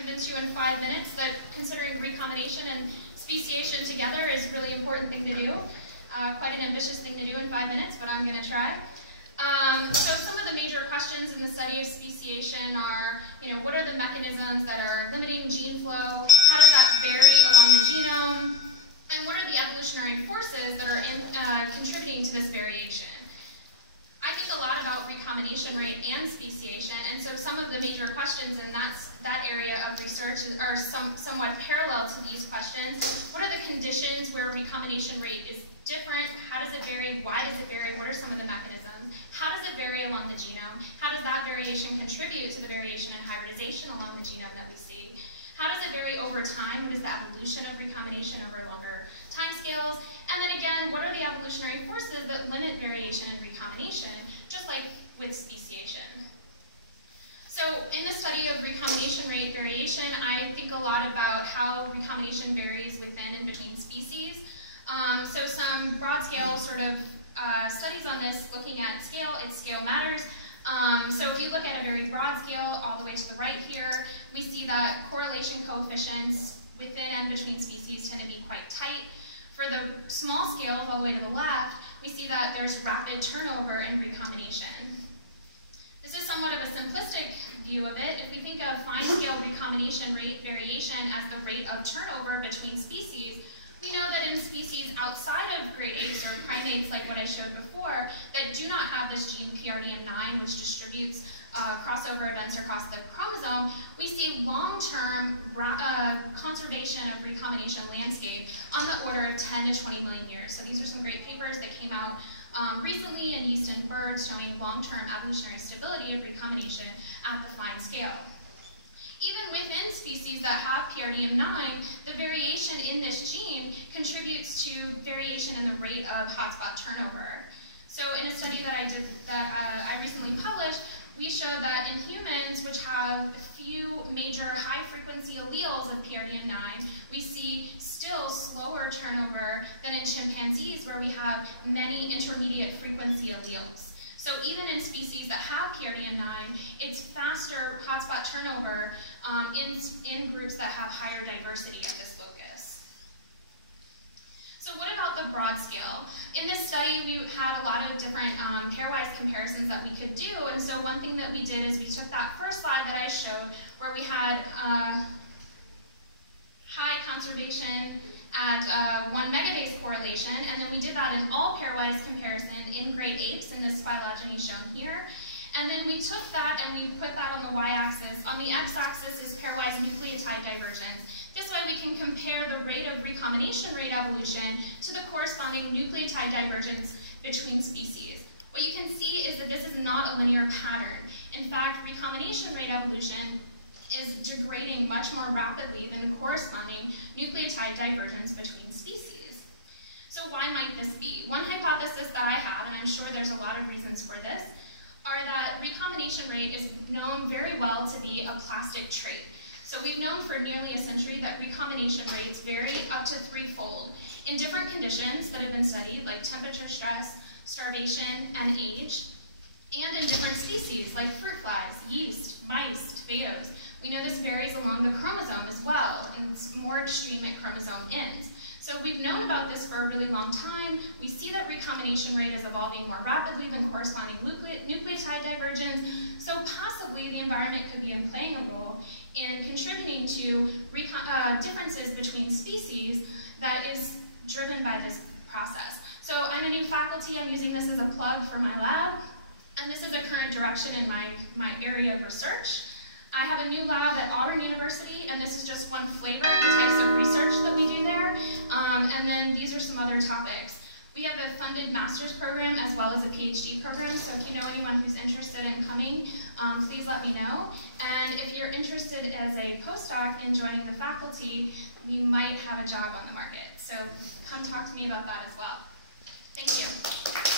Convince you in 5 minutes that considering recombination and speciation together is a really important thing to do. Quite an ambitious thing to do in 5 minutes, but I'm going to try. So some of the major questions in the study of speciation are, what are the mechanisms that are limiting gene flow? How does that vary along the genome? And what are the evolutionary forces that are contributing to this variation? I think a lot about recombination rate and speciation, and so some of the major questions in that area of research are somewhat parallel to these questions. What are the conditions where recombination rate is different? How does it vary? Why does it vary? What are some of the mechanisms? How does it vary along the genome? How does that variation contribute to the variation and hybridization along the genome that we see? How does it vary over time? What is the evolution of recombination over longer timescales? And then again, what are the evolutionary forces that limit variation and recombination, just like with speciation? So in the study of recombination rate variation, I think a lot about how recombination varies within and between species. So some broad scale sort of studies on this, looking at scale, its scale matters. So if you look at a very broad scale, all the way to the right here, we see that correlation coefficients within and between species tend to be quite tight. For the small scales, all the way to the left, we see that there's rapid turnover in recombination. This is somewhat of a simplistic view of it. If we think of fine-scale recombination rate variation as the rate of turnover between species, we know that in species outside of great apes or primates, like what I showed before, that do not have this gene PRDM9, which distributes crossover events across the chromosome, we see long-term conservation of recombination landscape on the order of 10 to 20 million years. So these are some great papers that came out recently in yeast and birds showing long-term evolutionary stability of recombination at the fine scale. Even within species that have PRDM9, the variation in this gene contributes to variation in the rate of hotspot turnover. So in a study that I recently published, we showed that in humans, which have few major high-frequency alleles of PRDM9, we see still slower turnover than in chimpanzees, where we have many intermediate frequency alleles. So even in species that have PRDM9, it's faster hotspot turnover in groups that have higher diversity at this locus. So what about the broad scale? In this study, we had a lot of different pairwise comparisons that we could do, and so one thing that we did is we took that first slide that I showed, where we had high conservation at 1 megabase correlation, and then we did that in all pairwise comparison in great apes in this phylogeny shown here. And then we took that and we put that on the y-axis. On the x-axis is pairwise nucleotide divergence. This way we can compare the rate of recombination rate evolution to the corresponding nucleotide divergence between species. What you can see is that this is not a linear pattern. In fact, recombination rate evolution is degrading much more rapidly than the corresponding nucleotide divergence between species. So why might this be? One hypothesis that I have, and I'm sure there's a lot of reasons for this, are that recombination rate is known very well to be a plastic trait. So we've known for nearly a century that recombination rates vary up to threefold in different conditions that have been studied, like temperature stress, starvation, and age, and in different species, like fruit flies, yeast, mice, tomatoes. We know this varies along the chromosome as well, and it's more extreme at chromosome ends. So we've known about this for a really long time. We see that recombination rate is evolving more rapidly than corresponding nucleotide divergence, so possibly the environment could be playing a role in contributing to differences between species that is driven by this process. So I'm a new faculty. I'm using this as a plug for my lab, and this is a current direction in my area of research. I have a new lab at Auburn University, and this is just one flavor of the types of research that we do there. And then these are some other topics. We have a funded master's program as well as a PhD program, so if you know anyone who's interested in coming, please let me know. And if you're interested as a postdoc in joining the faculty, we might have a job on the market. So come talk to me about that as well. Thank you.